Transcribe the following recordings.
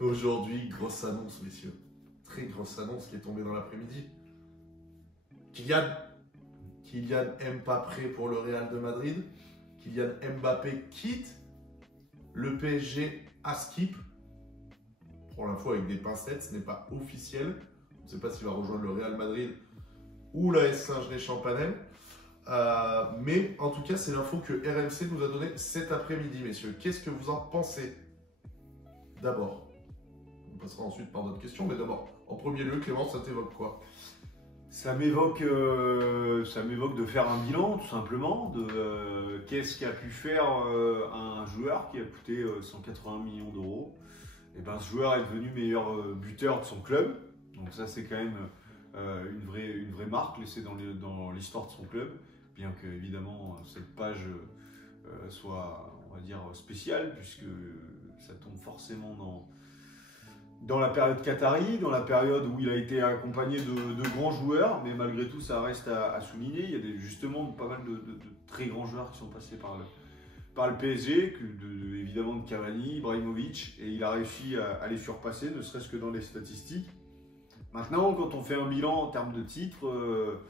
Aujourd'hui, grosse annonce, messieurs. Très grosse annonce qui est tombée dans l'après-midi. Kylian Mbappé pour le Real de Madrid. Kylian Mbappé quitte le PSG à Skip. Pour l'info avec des pincettes, ce n'est pas officiel. On ne sait pas s'il va rejoindre le Real Madrid ou la S Saint-Genès-Champanel. Mais en tout cas, c'est l'info que RMC nous a donnée cet après-midi, messieurs. Qu'est-ce que vous en pensez? D'abord, on passera ensuite par d'autres questions, mais d'abord, en premier lieu, Clément, ça t'évoque quoi? Ça m'évoque de faire un bilan, tout simplement, de qu'est-ce qu'a pu faire un joueur qui a coûté 180 millions d'euros. Et ben, ce joueur est devenu meilleur buteur de son club. Donc ça, c'est quand même une vraie marque laissée dans l'histoire de son club. Bien que, évidemment, cette page soit, on va dire, spéciale, puisque ça tombe forcément dans la période qatari, dans la période où il a été accompagné de grands joueurs, mais malgré tout, ça reste à souligner. Il y a justement pas mal de très grands joueurs qui sont passés par le PSG, évidemment de Cavani, Ibrahimovic, et il a réussi à les surpasser, ne serait-ce que dans les statistiques. Maintenant, quand on fait un bilan en termes de titres,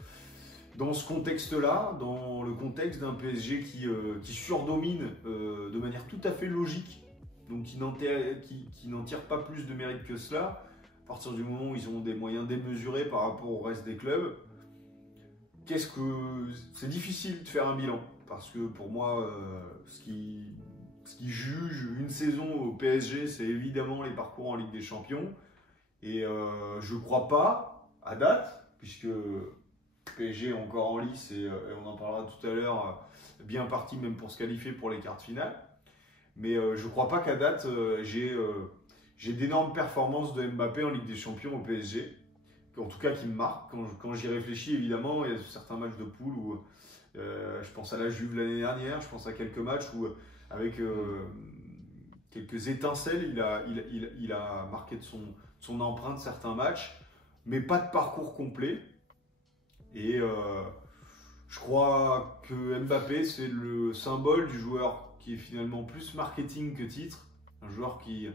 dans ce contexte-là, dans le contexte d'un PSG qui surdomine de manière tout à fait logique, donc qui n'en tire pas plus de mérite que cela, à partir du moment où ils ont des moyens démesurés par rapport au reste des clubs, c'est difficile de faire un bilan, parce que pour moi, ce qui juge une saison au PSG, c'est évidemment les parcours en Ligue des Champions, et je ne crois pas, à date, puisque PSG est encore en lice, et on en parlera tout à l'heure, bien parti même pour se qualifier pour les quarts de finale. Mais je ne crois pas qu'à date, j'ai d'énormes performances de Mbappé en Ligue des Champions au PSG. En tout cas, qui me marquent. Quand j'y réfléchis, évidemment, il y a certains matchs de poule où je pense à la Juve l'année dernière, je pense à quelques matchs où, avec quelques étincelles, il a marqué de son empreinte certains matchs, mais pas de parcours complet. Et je crois que Mbappé, c'est le symbole du joueur qui est finalement plus marketing que titre. Un joueur qui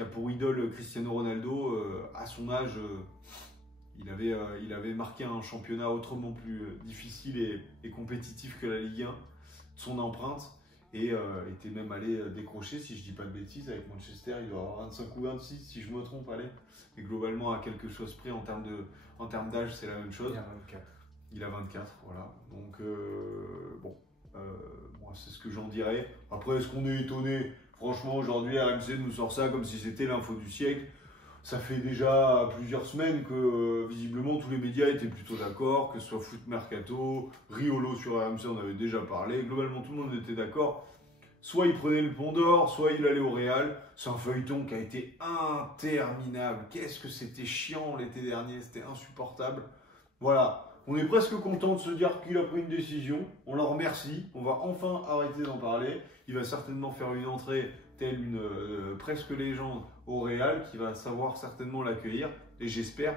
a pour idole Cristiano Ronaldo. À son âge, il avait marqué un championnat autrement plus difficile et compétitif que la Ligue 1, de son empreinte, et était même allé décrocher, si je ne dis pas de bêtises, avec Manchester, il doit avoir 25 ou 26, si je me trompe, allez. Et globalement, à quelque chose près, en termes d'âge, c'est la même chose. Il a 24, voilà. Donc, moi, c'est ce que j'en dirais. Après, est-ce qu'on est étonné? Franchement, aujourd'hui, RMC nous sort ça comme si c'était l'info du siècle. Ça fait déjà plusieurs semaines que, visiblement, tous les médias étaient plutôt d'accord, que ce soit Foot Mercato, Riolo sur RMC, on avait déjà parlé. Globalement, tout le monde était d'accord. Soit il prenait le Pont d'Or, soit il allait au Real. C'est un feuilleton qui a été interminable. Qu'est-ce que c'était chiant l'été dernier, c'était insupportable. Voilà. On est presque content de se dire qu'il a pris une décision. On l'en remercie. On va enfin arrêter d'en parler. Il va certainement faire une entrée telle une presque légende au Real, qui va savoir certainement l'accueillir. Et j'espère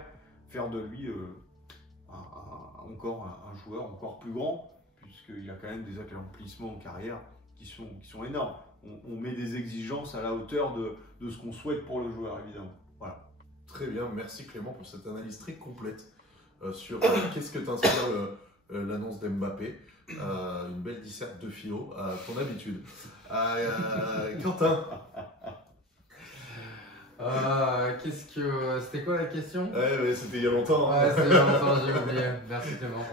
faire de lui encore un joueur encore plus grand, puisqu'il a quand même des accomplissements en carrière qui sont énormes. On met des exigences à la hauteur de ce qu'on souhaite pour le joueur, évidemment. Voilà. Très bien, merci Clément pour cette analyse très complète sur qu'est-ce que t'inspire l'annonce d'Mbappé. Une belle disserte de philo, à ton habitude. Quentin. C'était quoi la question? Ouais, c'était il y a longtemps. Ouais, c'était il y a longtemps, j'ai oublié. Merci Clément.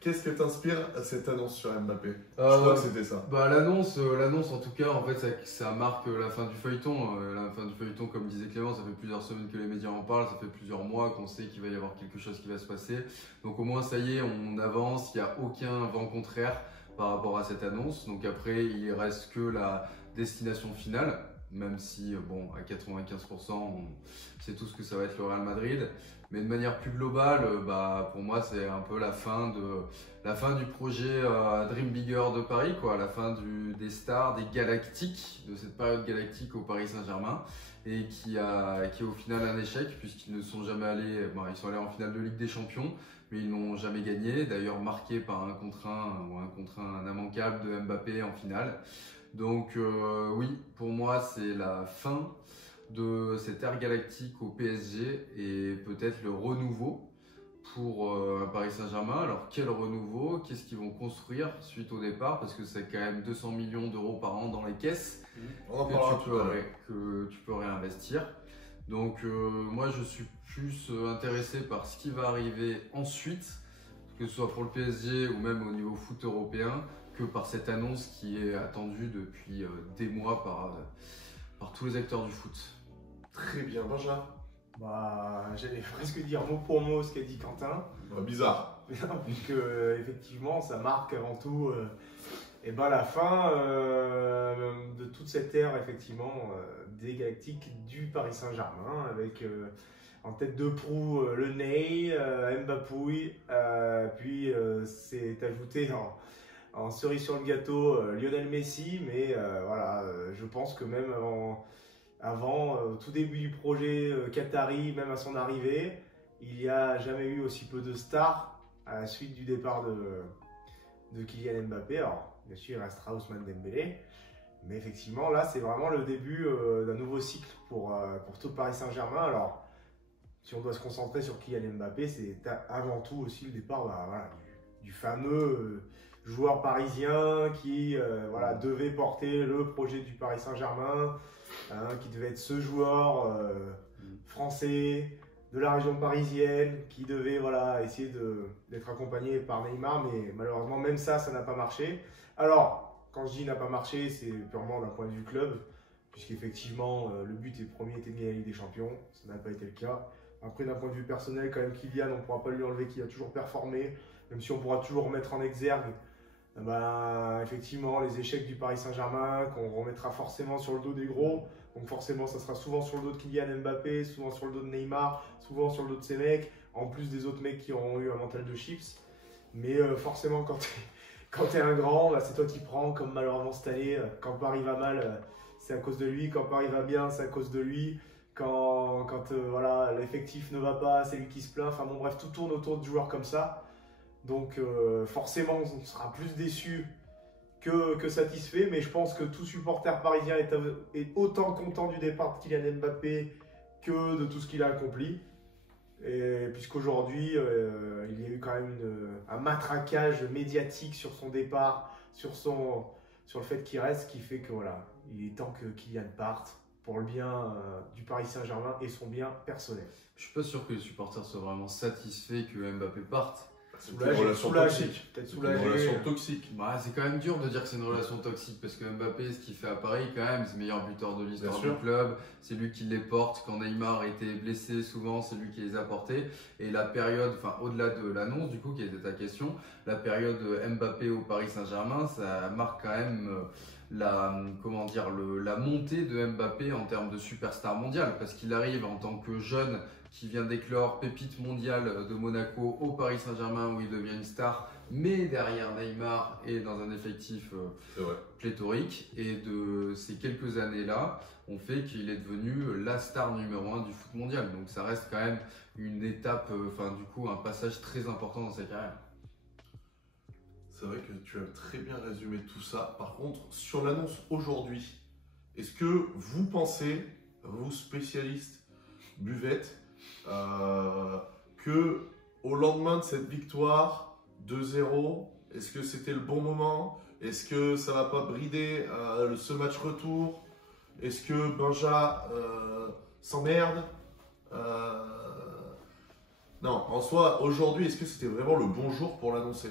Qu'est-ce que t'inspire cette annonce sur Mbappé? Je crois que c'était ça. L'annonce en tout cas, en fait, ça marque la fin du feuilleton. La fin du feuilleton, comme disait Clément, ça fait plusieurs semaines que les médias en parlent, ça fait plusieurs mois qu'on sait qu'il va y avoir quelque chose qui va se passer. Donc au moins, ça y est, on avance, il n'y a aucun vent contraire par rapport à cette annonce. Donc après, il reste que la destination finale, même si, bon, à 95%, on sait tous que ça va être le Real Madrid. Mais de manière plus globale, pour moi, c'est un peu la fin du projet Dream Bigger de Paris, quoi. La fin des stars, des galactiques, de cette période galactique au Paris Saint-Germain, et qui est au final un échec, puisqu'ils ne sont jamais allés, ils sont allés en finale de Ligue des Champions, mais ils n'ont jamais gagné, d'ailleurs marqué par un contre un immanquable de Mbappé en finale. Donc oui, pour moi, c'est la fin de cette ère galactique au PSG et peut-être le renouveau pour un Paris Saint-Germain. Alors quel renouveau? Qu'est-ce qu'ils vont construire suite au départ? Parce que c'est quand même 200 millions d'euros par an dans les caisses On en parlera tout à l'heure. que tu peux réinvestir. Donc moi je suis plus intéressé par ce qui va arriver ensuite, que ce soit pour le PSG ou même au niveau foot européen, que par cette annonce qui est attendue depuis des mois par tous les acteurs du foot. Très bien, Benjamin. Bah, j'allais presque dire mot pour mot ce qu'a dit Quentin. Bizarre. Puisque effectivement, ça marque avant tout la fin de toute cette ère effectivement des Galactiques du Paris Saint-Germain, avec en tête de proue le Ney, Mbappé, puis c'est ajouté en cerise sur le gâteau Lionel Messi, mais voilà, je pense que même avant tout début du projet Qatari, même à son arrivée, il n'y a jamais eu aussi peu de stars à la suite du départ de Kylian Mbappé. Alors, bien sûr, il restera Ousmane Dembélé, mais effectivement, là, c'est vraiment le début d'un nouveau cycle pour tout Paris Saint-Germain. Alors, si on doit se concentrer sur Kylian Mbappé, c'est avant tout aussi le départ du fameux joueur parisien qui devait porter le projet du Paris Saint-Germain, qui devait être ce joueur français de la région parisienne, qui devait essayer d'être accompagné par Neymar, mais malheureusement même ça n'a pas marché. Alors, quand je dis n'a pas marché, c'est purement d'un point de vue club, puisqu'effectivement le but premier était de gagner la Ligue des Champions, ça n'a pas été le cas. Après, d'un point de vue personnel, quand même, Kylian, on ne pourra pas lui enlever qu'il a toujours performé, même si on pourra toujours remettre en exergue effectivement les échecs du Paris Saint-Germain, qu'on remettra forcément sur le dos des gros. Donc forcément, ça sera souvent sur le dos de Kylian Mbappé, souvent sur le dos de Neymar, souvent sur le dos de ces mecs, en plus des autres mecs qui auront eu un mental de chips. Mais forcément, quand t'es un grand, c'est toi qui prends, comme malheureusement cette année. Quand Paris va mal, c'est à cause de lui. Quand Paris va bien, c'est à cause de lui. Quand l'effectif ne va pas, c'est lui qui se plaint. Enfin bon, bref, tout tourne autour de joueurs comme ça. Donc forcément, on sera plus déçu que satisfait, mais je pense que tout supporter parisien est autant content du départ de Kylian Mbappé que de tout ce qu'il a accompli. Et puisqu'aujourd'hui, il y a eu quand même un matraquage médiatique sur son départ, sur le fait qu'il reste, qui fait que il est temps que Kylian parte pour le bien du Paris Saint-Germain et son bien personnel. Je suis pas sûr que les supporters soient vraiment satisfaits que Mbappé parte. C'est une relation toxique. Peut-être Une relation toxique. C'est quand même dur de dire que c'est une relation toxique parce que Mbappé, ce qu'il fait à Paris, quand même, c'est le meilleur buteur de l'histoire du club. C'est lui qui les porte. Quand Neymar était blessé, souvent, c'est lui qui les a portés. Et la période, au-delà de l'annonce, du coup, qui était ta question, la période Mbappé au Paris Saint-Germain, ça marque quand même la montée de Mbappé en termes de superstar mondial parce qu'il arrive en tant que jeune qui vient d'éclore pépite mondiale de Monaco au Paris Saint-Germain où il devient une star, mais derrière Neymar et dans un effectif pléthorique. Et de ces quelques années-là, on fait qu'il est devenu la star numéro 1 du foot mondial. Donc ça reste quand même une étape, un passage très important dans sa carrière. C'est vrai que tu as très bien résumé tout ça. Par contre, sur l'annonce aujourd'hui, est-ce que vous pensez, vous spécialistes buvettes, que au lendemain de cette victoire 2-0, est-ce que c'était le bon moment? Est-ce que ça va pas brider ce match retour? Est-ce que Benja s'emmerde? Non, en soi, aujourd'hui, est-ce que c'était vraiment le bon jour pour l'annoncer?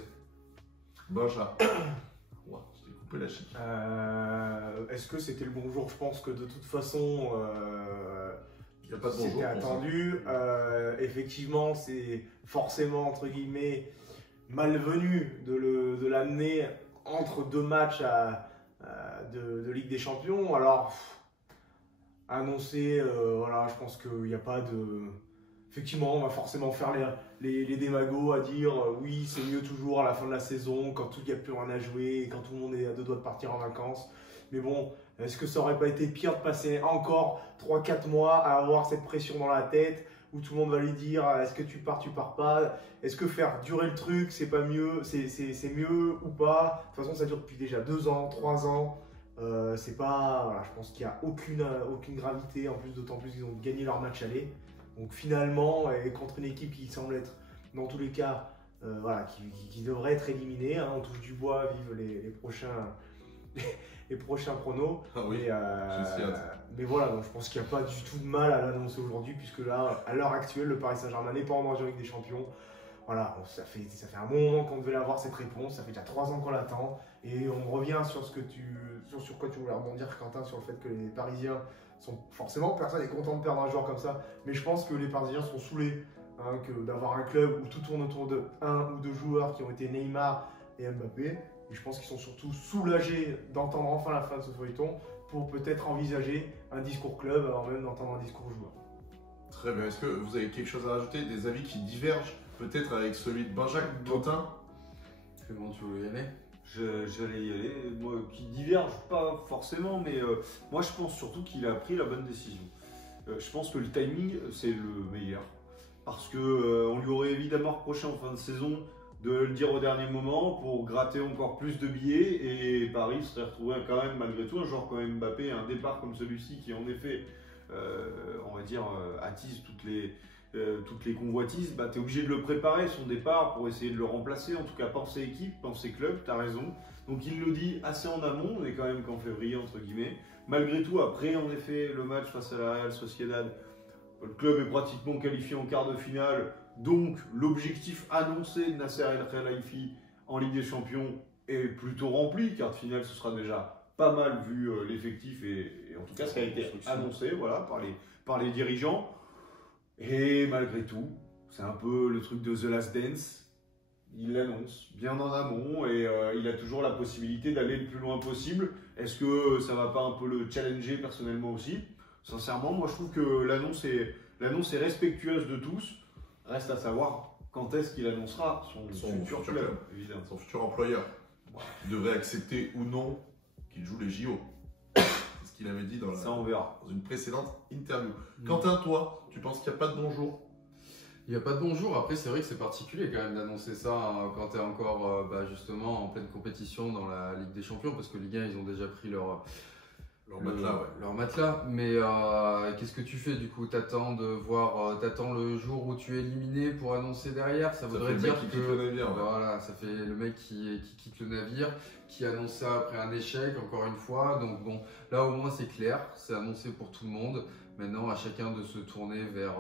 Benja. Wow, je t'ai coupé la chic. Est-ce que c'était le bon jour? Je pense que de toute façon, il n'y a pas de bon jour. C'était attendu. Effectivement, c'est forcément, entre guillemets, malvenu de l'amener entre deux matchs de Ligue des Champions. Alors, annoncer, je pense qu'il n'y a pas de... Effectivement, on va forcément faire les démagos à dire oui, c'est mieux toujours à la fin de la saison, quand il n'y a plus rien à jouer, et quand tout le monde est à deux doigts de partir en vacances. Mais bon, est-ce que ça aurait pas été pire de passer encore 3-4 mois à avoir cette pression dans la tête où tout le monde va lui dire est-ce que tu pars pas? Est-ce que faire durer le truc, c'est pas mieux, c'est mieux ou pas? De toute façon, ça dure depuis déjà 2 ans, 3 ans. C'est pas, voilà, je pense qu'il n'y a aucune gravité, en plus, d'autant plus qu'ils ont gagné leur match aller. Donc finalement, et contre une équipe qui semble être, dans tous les cas, voilà, qui devrait être éliminée, hein, on touche du bois, vive les prochains pronos. Ah oui, mais voilà, donc je pense qu'il n'y a pas du tout de mal à l'annoncer aujourd'hui, puisque là, à l'heure actuelle, le Paris Saint-Germain n'est pas en danger avec des champions. Voilà, ça fait un bon moment qu'on devait avoir cette réponse, ça fait déjà 3 ans qu'on l'attend, et on revient sur sur quoi tu voulais rebondir, Quentin, sur le fait que les Parisiens sont forcément, personne n'est content de perdre un joueur comme ça, mais je pense que les Parisiens sont saoulés d'avoir un club où tout tourne autour de 1 ou 2 joueurs qui ont été Neymar et Mbappé. Et je pense qu'ils sont surtout soulagés d'entendre enfin la fin de ce feuilleton pour peut-être envisager un discours club avant même d'entendre un discours joueur. Très bien. Est-ce que vous avez quelque chose à rajouter, des avis qui divergent peut-être avec celui de Benjamin Quentin? Comment tu veux y aller? J'allais y aller, moi qui diverge pas forcément, mais moi je pense surtout qu'il a pris la bonne décision. Je pense que le timing c'est le meilleur, parce que on lui aurait évidemment reproché en fin de saison de le dire au dernier moment pour gratter encore plus de billets, et Paris serait retrouvé quand même malgré tout un joueur comme Mbappé, un départ comme celui-ci qui en effet, on va dire, attise toutes les convoitises. Bah, tu es obligé de le préparer son départ pour essayer de le remplacer, en tout cas penser équipe, penser club, tu as raison. Donc il le dit assez en amont, on est quand même qu'en février entre guillemets. Malgré tout, après en effet le match face à la Real Sociedad, le club est pratiquement qualifié en quart de finale. Donc l'objectif annoncé de Nasser El Khelaifi en Ligue des Champions est plutôt rempli. Quart de finale, ce sera déjà pas mal vu l'effectif et en tout cas ce qui a été annoncé, voilà, par les dirigeants. Et malgré tout, c'est un peu le truc de The Last Dance. Il l'annonce bien en amont et il a toujours la possibilité d'aller le plus loin possible. Est-ce que ça va pas un peu le challenger personnellement aussi? Sincèrement, moi je trouve que l'annonce est respectueuse de tous. Reste à savoir quand est-ce qu'il annoncera son futur club, évidemment. Son futur employeur. Voilà. Il devrait accepter ou non qu'il joue les JO. C'est ce qu'il avait dit on verra. Dans une précédente interview. Quentin, toi, tu penses qu'il n'y a pas de bonjour? Il n'y a pas de bonjour. Après, c'est vrai que c'est particulier quand même d'annoncer ça quand tu es encore justement en pleine compétition dans la Ligue des Champions, parce que Ligue 1, ils ont déjà pris leur matelas. Mais qu'est-ce que tu fais du coup? T'attends le jour où tu es éliminé pour annoncer derrière? Ça voudrait dire que quitte le navire, voilà, ça fait le mec qui quitte le navire, qui annonce ça après un échec, encore une fois. Donc bon, là au moins c'est clair, c'est annoncé pour tout le monde. Maintenant, à chacun de se tourner vers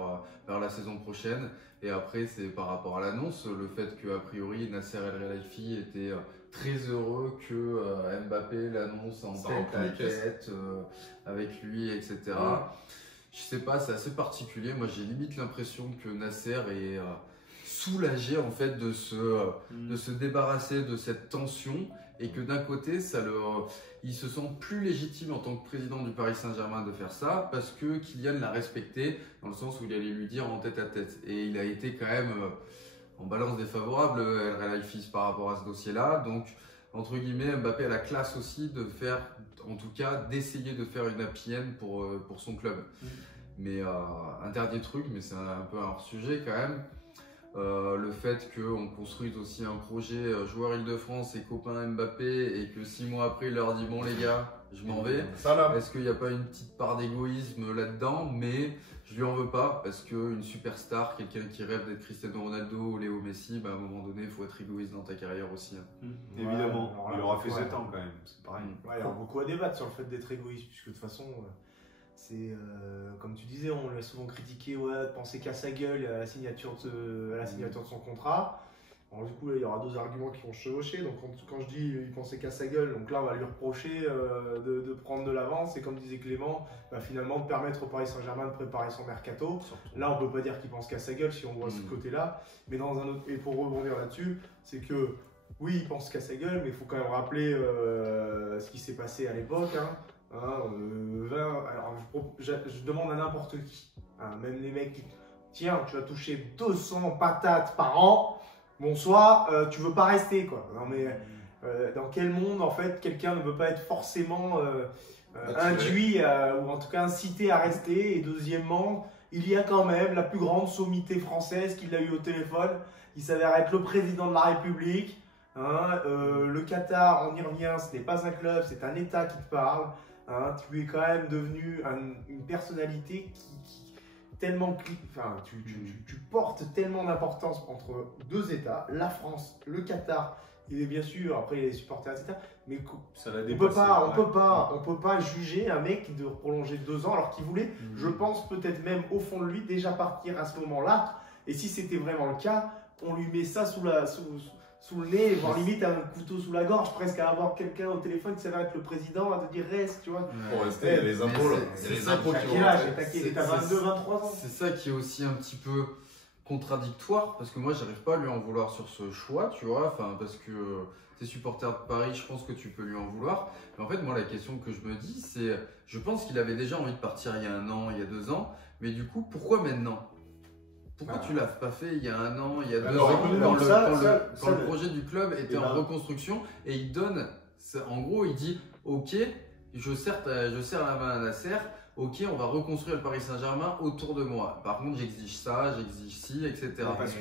la saison prochaine. Et après, c'est par rapport à l'annonce, le fait qu'a priori Nasser El Khelaifi était très heureux que Mbappé l'annonce en tête à tête avec lui, etc. Je sais pas, c'est assez particulier. Moi, j'ai limite l'impression que Nasser est soulagé en fait de se débarrasser de cette tension, et que d'un côté, il se sent plus légitime en tant que président du Paris Saint-Germain de faire ça, parce que Kylian l'a respecté dans le sens où il allait lui dire en tête à tête. Et il a été quand même en balance défavorable, El Khelaifi, par rapport à ce dossier-là. Donc, entre guillemets, Mbappé a la classe aussi de faire, en tout cas, d'essayer de faire une happy end pour son club. Mais un dernier truc, mais c'est un peu un hors-sujet quand même. Le fait qu'on construise aussi un projet joueur Île-de-France et copain Mbappé, et que 6 mois après il leur dit bon les gars, je m'en vais. Est-ce qu'il n'y a pas une petite part d'égoïsme là-dedans? Mais je lui en veux pas, parce qu'une superstar, quelqu'un qui rêve d'être Cristiano Ronaldo ou Léo Messi, à un moment donné il faut être égoïste dans ta carrière aussi. Évidemment, il aura fait 7 ans quand même, c'est pareil. Il y a beaucoup à débattre sur le fait d'être égoïste, puisque de toute façon... c'est comme tu disais, on l'a souvent critiqué, de penser qu'à sa gueule à la signature de son contrat. Alors, du coup, là, il y aura 2 arguments qui vont se chevaucher. Donc, quand je dis il pensait qu'à sa gueule, donc là, on va lui reprocher de prendre de l'avance, et comme disait Clément, finalement, de permettre au Paris Saint-Germain de préparer son mercato. Là, on ne peut pas dire qu'il pense qu'à sa gueule si on voit ce côté-là. Mais dans un autre, et pour rebondir là-dessus, c'est que oui, il pense qu'à sa gueule, mais il faut quand même rappeler ce qui s'est passé à l'époque. Alors, je demande à n'importe qui, même les mecs qui tiens, tu vas toucher 200 patates par an, bonsoir, tu veux pas rester quoi. Non mais dans quel monde en fait quelqu'un ne veut pas être forcément induit ou en tout cas incité à rester? Et deuxièmement, il y a quand même la plus grande sommité française qui l'a eu au téléphone. Il s'avère être le président de la République. Hein, le Qatar, on y revient, ce n'est pas un club, c'est un État qui te parle. Hein, tu es quand même devenu une personnalité qui tellement, enfin, tu portes tellement d'importance entre deux États, la France, le Qatar, et bien sûr après les supporters, etc. Mais Ça l'a on dépassé. peut pas juger un mec de prolonger 2 ans alors qu'il voulait, je pense peut-être même au fond de lui déjà partir à ce moment-là. Et si c'était vraiment le cas, on lui met ça sous le nez, voire limite un couteau sous la gorge, presque à avoir quelqu'un au téléphone qui s'avère être le président, à te dire reste, tu vois. Pour rester, il y a les impôts là. Il y a les impôts qui Quel vont âge rentrer. t'as 22, 23 ans. C'est ça qui est aussi un petit peu contradictoire, parce que moi j'arrive pas à lui en vouloir sur ce choix, tu vois, enfin parce que t'es supporter de Paris, je pense que tu peux lui en vouloir. Mais en fait, moi la question que je me dis, c'est, je pense qu'il avait déjà envie de partir il y a 1 an, il y a 2 ans, mais du coup, pourquoi maintenant ? Pourquoi tu l'as pas fait il y a 1 an, il y a 2 Alors, ans, quand le le- projet du club était Eh ben- en reconstruction, et il donne, en gros, il dit, ok, je serre la main à Nasser, ok, on va reconstruire le Paris Saint-Germain autour de moi. Par contre, j'exige ça, j'exige ci, etc.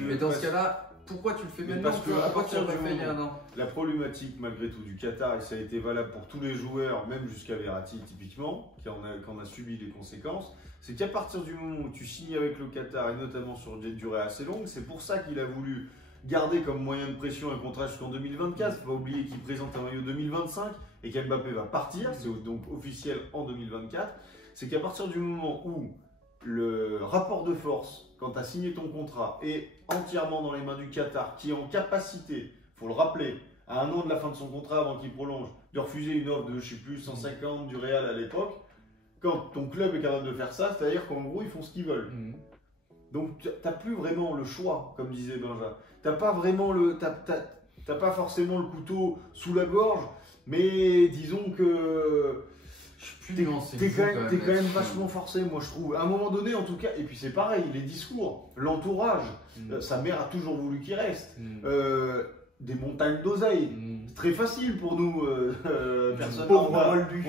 Mais dans ce cas-là, pourquoi tu le fais maintenant ? parce que Pourquoi tu l'as pas fait il y a 1 an ? La problématique malgré tout du Qatar, et ça a été valable pour tous les joueurs, même jusqu'à Verratti typiquement, qui en a subi les conséquences, c'est qu'à partir du moment où tu signes avec le Qatar, et notamment sur une durée assez longue, c'est pour ça qu'il a voulu garder comme moyen de pression un contrat jusqu'en 2024. Il ne faut pas oublier qu'il présente un maillot 2025 et qu'Mbappé va partir, c'est donc officiel en 2024. C'est qu'à partir du moment où le rapport de force, quand tu as signé ton contrat, est entièrement dans les mains du Qatar, qui est en capacité, il faut le rappeler, à 1 an de la fin de son contrat avant qu'il prolonge, de refuser une offre de, je sais plus, 150 du Real à l'époque, quand ton club est capable de faire ça, c'est-à-dire qu'en gros, ils font ce qu'ils veulent. Donc, tu n'as plus vraiment le choix, comme disait Benja. Tu n'as pas vraiment t'as pas forcément le couteau sous la gorge, mais disons que Je suis plus nuancé. t'es quand même vachement forcé, moi je trouve. À un moment donné, en tout cas, et puis c'est pareil, les discours, l'entourage, sa mère a toujours voulu qu'il reste. Des montagnes d'oseille. C'est très facile pour nous, personne Pauvre lambda, moldu.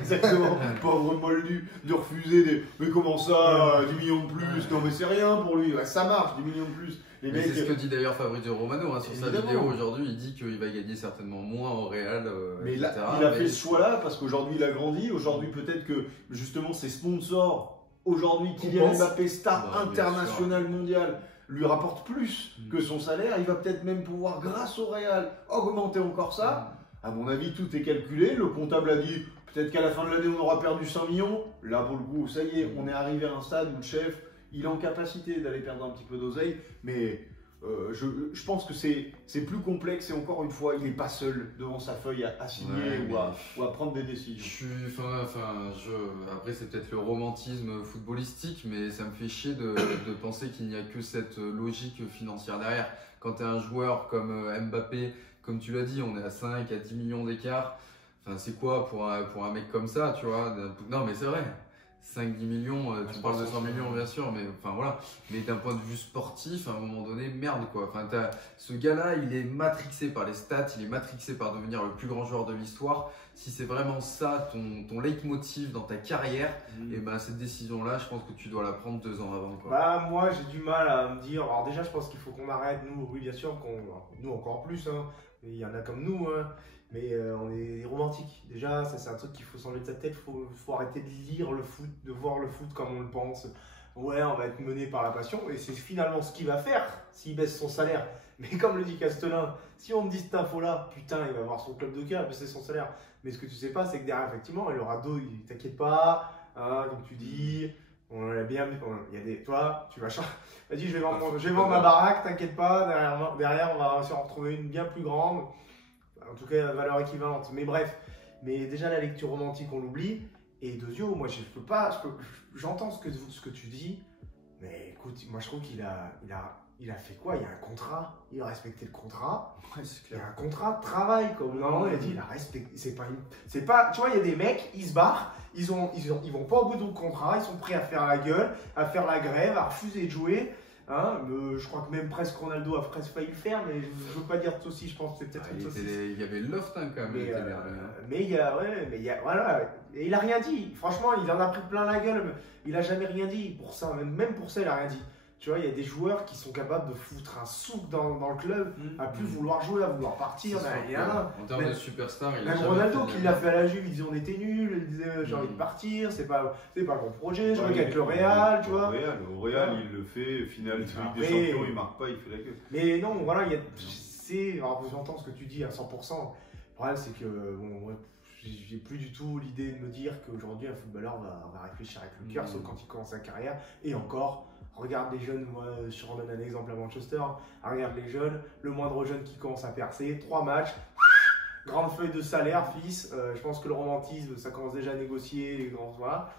exactement, pauvre moldu, de refuser des. Mais comment ça, 10 millions de plus? Non, mais c'est rien pour lui. Ouais, ça marche, 10 millions de plus. Les Mais mecs. c'est ce que dit d'ailleurs Fabrizio Romano hein, sur sa Évidemment. vidéo aujourd'hui. Il dit qu'il va gagner certainement moins au Real. Mais etc. il a fait ce choix-là parce qu'aujourd'hui il a grandi. Aujourd'hui, peut-être que justement ses sponsors, aujourd'hui, Kylian Compense. Mbappé, star Bah, bien international mondial, lui rapporte plus que son salaire. Il va peut-être même pouvoir, grâce au Real, augmenter encore ça. À mon avis, tout est calculé. Le comptable a dit peut-être qu'à la fin de l'année, on aura perdu 5 millions. Là, pour le coup, ça y est, on est arrivé à un stade où le chef, il est en capacité d'aller perdre un petit peu d'oseille. Mais je pense que c'est plus complexe et encore une fois, il n'est pas seul devant sa feuille à signer Ouais, ou à prendre des décisions. Après, c'est peut-être le romantisme footballistique, mais ça me fait chier de penser qu'il n'y a que cette logique financière derrière. Quand tu es un joueur comme Mbappé, comme tu l'as dit, on est à 5 à 10 millions d'écart. Enfin, c'est quoi pour un mec comme ça, tu vois ? Non, mais c'est vrai. 5-10 millions, tu parles de 100 millions bien sûr, mais enfin voilà. Mais d'un point de vue sportif, à un moment donné, merde quoi. Enfin, ce gars-là, il est matrixé par les stats, il est matrixé par devenir le plus grand joueur de l'histoire. Si c'est vraiment ça ton leitmotiv dans ta carrière, et ben cette décision-là, je pense que tu dois la prendre 2 ans avant quoi. Bah, moi j'ai du mal à me dire. Alors, déjà, je pense qu'il faut qu'on arrête, nous, oui, bien sûr, nous encore plus, hein. Il y en a comme nous, hein. Mais on est des romantiques. Déjà, ça c'est un truc qu'il faut s'enlever de sa tête. Faut arrêter de lire le foot, de voir le foot comme on le pense. Ouais, on va être mené par la passion. Et c'est finalement ce qu'il va faire s'il baisse son salaire. Mais comme le dit Castelin, si on me dit cette info-là, putain, il va avoir son club de cœur, baisser son salaire. Mais ce que tu sais pas, c'est que derrière, effectivement, il aura d'autres. T'inquiète pas, hein, comme tu dis. On l'a bien. Il y a des. Toi, tu vas changer. Vas-y, je vais vendre ma baraque, t'inquiète pas. Derrière, on va réussir à en retrouver une bien plus grande. En tout cas, valeur équivalente. Mais bref, mais déjà la lecture romantique, on l'oublie. Et Dozio, moi, j'entends ce que tu dis. Mais écoute, moi, je trouve qu'il a fait quoi? Il y a un contrat. Il a respecté le contrat. Ouais, c'est Il y clair. a un contrat de travail. Comme normalement, il a dit, il a respecté. C'est pas. Tu vois, il y a des mecs, ils se barrent. Ils vont pas au bout de le contrat. Ils sont prêts à faire la gueule, à faire la grève, à refuser de jouer. Hein, je crois que même presque Ronaldo a presque failli le faire, mais je veux pas dire saucisse, je pense que c'est peut-être une saucisse. Il y avait le loft hein, quand même. Mais il y a, voilà, et il a rien dit. Franchement, il en a pris plein la gueule. Il a jamais rien dit pour ça, même pour ça, il a rien dit. Tu vois, il y a des joueurs qui sont capables de foutre un souk dans le club, à plus vouloir jouer, à vouloir partir. C'est Il y en a. En termes de superstar, il a Même jamais Ronaldo fait qui de- l'a fait à la Juve, il disait on était nuls, il disait j'ai envie de partir, c'est pas le bon projet, je veux qu'avec le Real, tu vois. Au Real, il le fait, finale de Ligue des Après- Champions, il marque pas, il fait la queue. Mais non, voilà, alors j'entends ce que tu dis à 100%. Le problème, c'est que bon, moi, j'ai plus du tout l'idée de me dire qu'aujourd'hui, un footballeur va réfléchir avec le cœur, sauf quand il commence sa carrière. Et encore, regarde les jeunes, moi, je redonne un exemple à Manchester. Regarde les jeunes, le moindre jeune qui commence à percer, 3 matchs, grande feuille de salaire, fils. Je pense que le romantisme, ça commence déjà à négocier, les grands, voilà.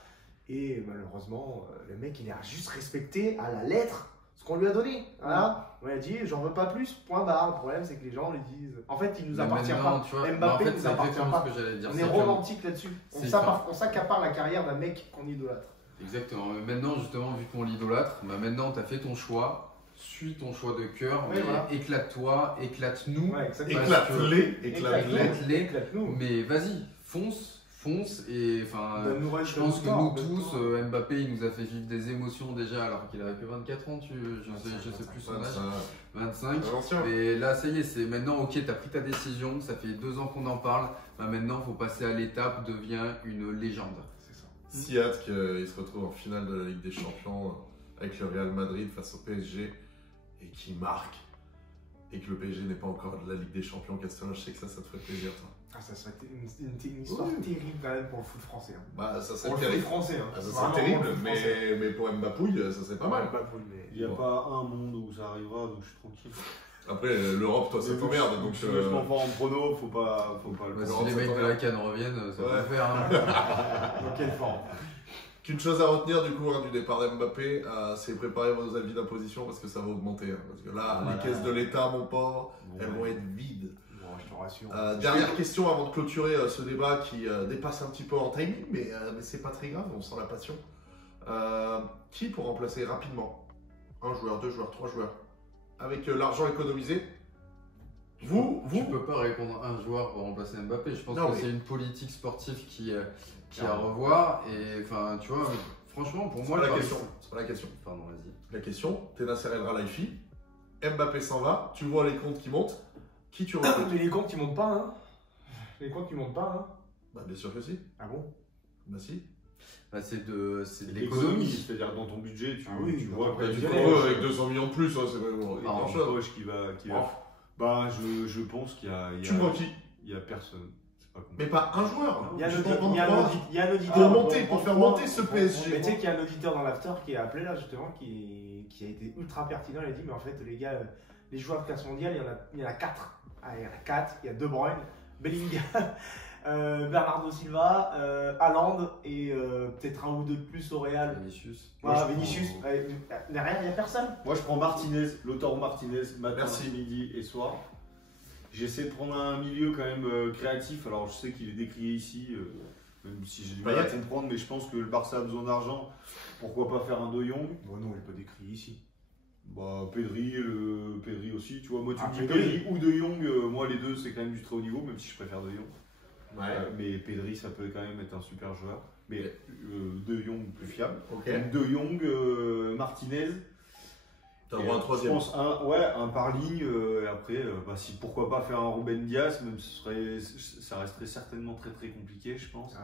Et malheureusement, le mec, il a juste respecté à la lettre ce qu'on lui a donné. Voilà. On lui a dit, j'en veux pas plus, point barre. Le problème, c'est que les gens lui disent, en fait, il nous Mais appartient maintenant, pas. tu vois, Mbappé en fait, nous c'est appartient exactement pas. ce que j'allais dire. On est C'est que- romantique là-dessus. c'est On s'accapare la carrière d'un mec qu'on idolâtre. Exactement. Mais maintenant, justement, vu qu'on l'idolâtre, bah maintenant, tu as fait ton choix. Suis ton choix de cœur. Ouais, mais voilà. Éclate-toi, éclate-nous. Ouais, exactement. Éclate-les, éclate-les. Éclate-les. Éclate-nous. Mais vas-y, fonce. Et enfin, Donne-nous je pense que nous tous, Mbappé, il nous a fait vivre des émotions déjà alors qu'il avait que 24 ans, je sais plus son âge, 25. Attention. Et là, ça y est, c'est maintenant, ok, t'as pris ta décision, ça fait 2 ans qu'on en parle, bah maintenant, faut passer à l'étape, devient une légende. C'est ça. Si hâte qu'il se retrouve en finale de la Ligue des Champions avec le Real Madrid face au PSG et qu'il marque. Et que le PSG n'est pas encore de la Ligue des Champions, Castelin, je sais que ça te ferait plaisir, toi. Ah, ça serait une histoire terrible quand même pour le foot français. Hein. Bah, ça Pour serait le foot terrible. français. Hein. Ah, ça Vraiment, serait terrible, pour le foot français. mais pour Mbapouille, ça serait pas mal. Il n'y a pas un monde où ça arrivera, donc je suis tranquille. Après, l'Europe, toi, ça t'emmerde. Donc, je me prends en prono, faut pas le Bah, faire. si les mecs de la canne reviennent, ça peut Ouais. le faire. Hein. Dans quelle forme? Qu'une chose à retenir du coup du départ d'Mbappé, c'est préparer vos avis d'imposition parce que ça va augmenter. Hein, parce que là, Voilà. les caisses de l'État, mon port, Bon, elles ouais. vont être vides. Bon, je te rassure. Dernière question avant de clôturer ce débat qui dépasse un petit peu en timing, mais c'est pas très grave, on sent la passion. Qui pour remplacer rapidement un joueur, 2 joueurs, 3 joueurs avec l'argent économisé? Vous Tu peux pas répondre à un joueur pour remplacer Mbappé. Je pense Non, que mais- c'est une politique sportive qui est à revoir. Et enfin, tu vois, franchement, pour C'est moi, pas le la Paris- question. C'est pas la question. Pardon, vas-y. La question, t'es Nasser El Khelaifi, Mbappé s'en va, tu vois les comptes qui montent, qui tu recrutes? Mais les comptes ils montent pas, hein. Les comptes ils montent pas, hein. Bah bien sûr que si. Ah bon? Bah si. Bah, c'est de L'économie, l'économie. c'est-à-dire dans ton budget, tu, Ah oui, tu dans vois ton que tu budget, Ouais, avec 200 millions de plus, hein, c'est pas bon. Ah, grand une chose. poche qui va. Bon. Bah, je pense qu'il y a. Tu me vois qui? Il y a personne. C'est pas Mais pas un joueur. Il y a Je un t'en audi- demande il y a un trois. audi- il y a un auditeur. Pour monter, on- pour on- faire on- monter ce on- PSG. Mais tu sais qu'il y a un auditeur dans l'after qui a appelé là justement, qui a été ultra pertinent. Il a dit mais en fait les gars, les joueurs de classe mondiale, il y en a 4. Ah, il y en a 4. Il y a De Bruyne, Bellingham, Bernardo Silva, Haaland et peut-être un ou deux de plus au Real. Vinicius. Voilà, Moi, je Vinicius. prends- Derrière, il n'y a personne. Moi, je prends Martinez, Lautaro Martinez, matin, Merci. midi et soir. J'essaie de prendre un milieu quand même créatif. Alors, je sais qu'il est décrié ici, même si j'ai du mal à Payet. comprendre, mais je pense que le Barça a besoin d'argent. Pourquoi pas faire un De Jong? Bon, non, il n'est pas décrit ici. Bah, Pedri aussi, tu vois. Moi, tu Ah, me dis Pedri. Pedri ou De Jong, moi, les deux, c'est quand même du très haut niveau, même si je préfère De Jong. Ouais. Mais Pedri, ça peut quand même être un super joueur. Mais De Jong plus fiable. Ok. Donc, De Jong, Martinez. T'as Et, droit à un je troisième. pense un par ligne. Et après, si, pourquoi pas faire un Ruben Dias, même si ça resterait certainement très très compliqué, je pense.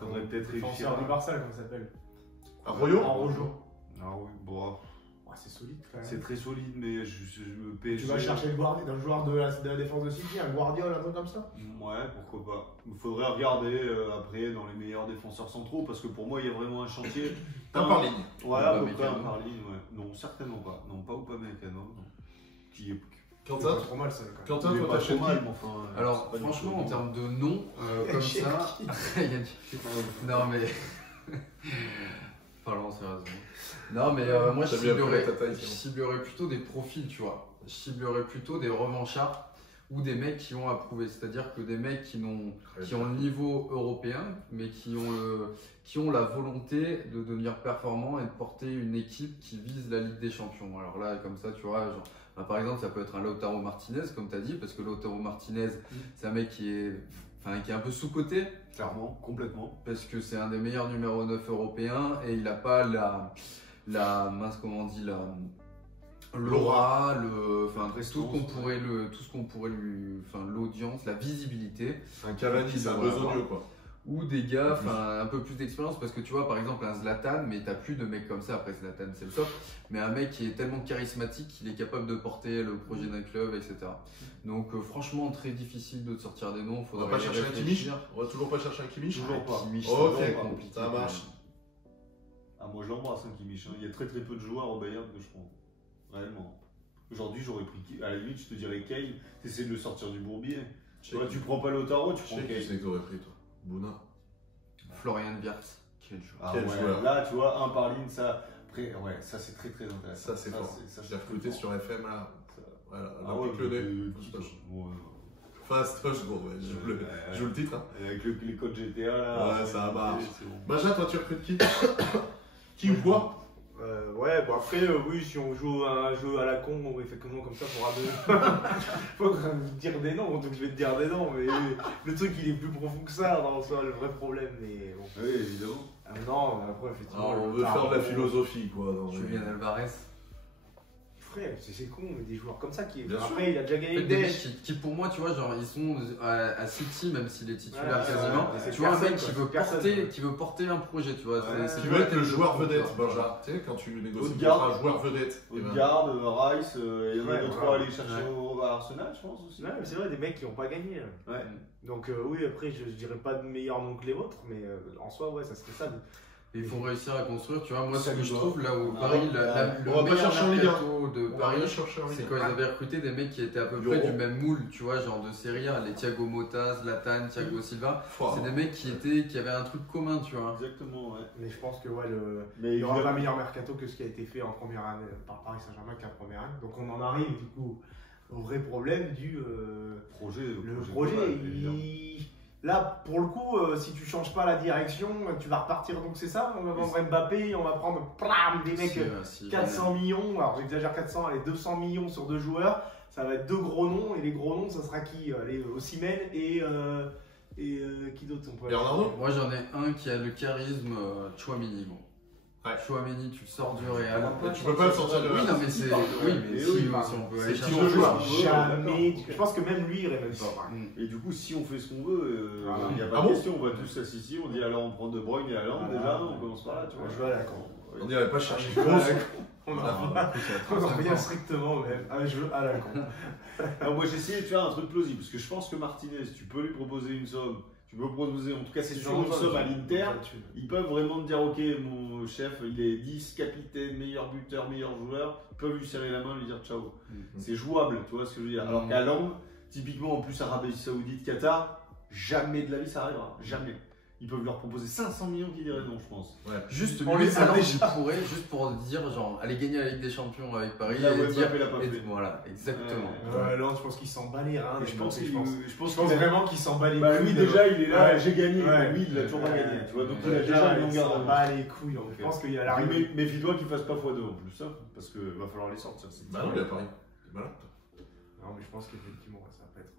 Faudrait peut-être réussir Défenseur à- du Barça, comment ça s'appelle? Arroyo. Arrojo. Ah oui, bon, Ouais, c'est solide quand même. c'est très solide, mais PSG. Tu vas chercher un joueur de la défense de City, un Guardiola, un truc comme ça? Ouais, pourquoi pas. Il faudrait regarder après dans les meilleurs défenseurs centraux, parce que pour moi, il y a vraiment un chantier. Un par ligne. Ouais, à peu près Upamecano. un par ligne, ouais. Non, certainement pas. Non, pas Upamecano, non. Qui est C'est Quentin, pas trop mal ça quand même. Quentin, il est toi pas t'achètes trop qui? mal, mais enfin. Alors, c'est pas du franchement, tout- en termes de nom, comme Chez ça. qui il y a- Non, mais. Parlons sérieusement. Non, mais moi, je T'as bien ciblerais, pris la taille, je sinon. ciblerais plutôt des profils, tu vois. Je ciblerais plutôt des revanchards ou des mecs qui ont approuvé. C'est-à-dire que des mecs qui ont le niveau européen, mais qui ont la volonté de devenir performants et de porter une équipe qui vise la Ligue des Champions. Alors là, comme ça, tu vois, genre, bah, par exemple, ça peut être un Lautaro Martinez, comme tu as dit, parce que Lautaro Martinez, c'est un mec qui est un peu sous-coté, Clairement, complètement. parce que c'est un des meilleurs numéro 9 européens et il n'a pas l'aura, enfin tout ce Prestance, qu'on pourrait lui, enfin l'audience, la visibilité. Un Cavani, c'est un besogneux quoi. Ou des gars, enfin un peu plus d'expérience, parce que tu vois par exemple un Zlatan, mais t'as plus de mecs comme ça, après Zlatan c'est le top, mais un mec qui est tellement charismatique qu'il est capable de porter le projet d'un club, etc. Donc franchement très difficile de sortir des noms, On faudrait va pas y chercher un Kimmich. réfléchir. On va toujours pas chercher un Kimmich. Toujours pas. Kimmich, Ok, c'est très compliqué. ça marche. Ah, moi je l'embrasse, hein, Kimmich. Hein. Il y a très peu de joueurs au Bayern que je prends. Réellement. Aujourd'hui, j'aurais pris. À la limite, je te dirais Kane. T'essaies de le sortir du bourbier. Tu vois, tu prends pas Lautaro, tu Je prends sais qui Kane. c'est que t'aurais pris toi. Bouna. Florian Wirtz, quel joueur. Ah Quel ouais, joueur. là, tu vois, un par ligne, ça. Après, ouais, ça c'est très intéressant. Ça c'est fort. ça, J'ai recruté sur FM là. Voilà, Ah ouais, Olympique Lyonnais. ouais. Fast Rush, gros, ouais, je joue le titre. Hein. Avec les codes GTA là. Ouais, ça marche. C'est bon. Benja, toi tu recrutes qui? Qui ou quoi? Ouais, bon après, oui, si on joue à un jeu à la con, on fait comment comme ça pour dire des noms, donc je vais te dire des noms, mais le truc il est plus profond que ça, dans le vrai problème, mais bon. Oui, évidemment. Non, après, effectivement. Alors, on veut faire de la philosophie quoi. Dans Julian Alvarez. Frère, c'est con, mais des joueurs comme ça qui. Bien Après, sûr. il a déjà En gagné fait, une des mecs dèche. qui pour moi, tu vois, genre ils sont à City, même s'il est titulaire Ouais, quasiment. ouais, c'est Tu vois, un mec personne, qui quoi, veut, c'est personne. qui veut porter un projet, tu vois. Ouais, c'est Qui pas veut être le tête de joueur porte, vedette, quoi. Benja. Tu sais, quand tu négocies Odegaard. un joueur vedette. eh ben, Odegaard, Rice, il y en a Ouais, d'autres voilà. à aller chercher à Arsenal, je pense aussi. Ouais, mais c'est vrai, des mecs qui n'ont pas gagné. Là. Ouais. Donc, oui, après, je dirais pas de meilleurs noms que les vôtres, mais en soi, ouais, ça serait ça. Et il faut réussir à construire, tu vois. Moi, Ça ce que je doit. trouve là où Ah, Paris, ouais, le on va pas meilleur chercher en Ligue 1. mercato de On va Paris, rien chercher en c'est Ligue quand ils 1. avaient recruté des mecs qui étaient à peu Du près rond. du même moule, tu vois, genre de Serie A, les Thiago Motta, Zlatan, Thiago Silva. Fort. C'est des mecs qui avaient un truc commun, tu vois. Exactement, ouais. Mais je pense que, ouais, Mais il n'y aura pas évidemment- meilleur mercato que ce qui a été fait en première année par Paris Saint-Germain qu'en première année. Donc, on en arrive, du coup, au vrai problème du. Le projet, global, évidemment. là, pour le coup, si tu changes pas la direction, tu vas repartir. Donc, c'est ça, on va vendre Mbappé, on va prendre des mecs. Si 400 millions, alors j'exagère 400, allez 200 millions sur 2 joueurs, ça va être 2 gros noms, et les gros noms ça sera qui? Allez, Osimhen et qui d'autre on peut Bernardo. Moi j'en ai un qui a le charisme Chouameni. Bon. Ouais. Chouameni, tu le sors du Real. Tu peux pas le sortir de Oui, non, mais c'est. Oui, mais Et si, oui, si on peut c'est aller le chercher type de un joueur. joueur. Jamais, je pense que même lui il irait même pas. Mm. Et du coup, si on fait ce qu'on veut, Voilà. il n'y a pas Ah de bon question, on va tous s'assister, on dit alors on prend De Bruyne et Haaland, Voilà. déjà, on commence par là, tu vois. Je vais à la con. On n'irait pas chercher Je veux à la 11. con. On en revient strictement même. Ah, je veux à la con. Alors moi j'ai essayé de faire un truc plausible, parce que je pense que Martinez, tu peux lui proposer une somme, tu peux proposer, en tout cas c'est sur une somme à l'Inter, ils peuvent vraiment te dire ok mon chef il est 10, capitaine, meilleur buteur, meilleur joueur, ils peuvent lui serrer la main et lui dire ciao. C'est jouable, tu vois ce que je veux dire. Alors qu'à Londres, typiquement en plus Arabie Saoudite, Qatar, jamais de la vie ça arrivera, jamais. Ils peuvent leur proposer 500 millions qui diraient non je pense. Juste, On lui, les a alors, déjà. il pourrait, juste pour dire, genre, aller gagner la Ligue des Champions avec Paris Là où et dire. Mbappé l'a pas et- fait. Voilà, exactement. Non, je pense qu'il s'en bat les reins. Et je pense qu'il je pense vraiment qu'il s'en bat les bah, couilles. lui déjà il est là, Ouais. j'ai gagné, Ouais. lui il l'a toujours pas Ouais. gagné, tu vois, donc il Ouais. a déjà une il longueur s'en d'avance. bat les couilles. Donc, je pense qu'il y a la Mais méfie-toi qu'il fasse pas x2 en plus, hein, parce qu'il va falloir les sortir. Bah non, il est à Paris. T'es malade, toi. Non, mais je pense qu'effectivement, ça va pas être.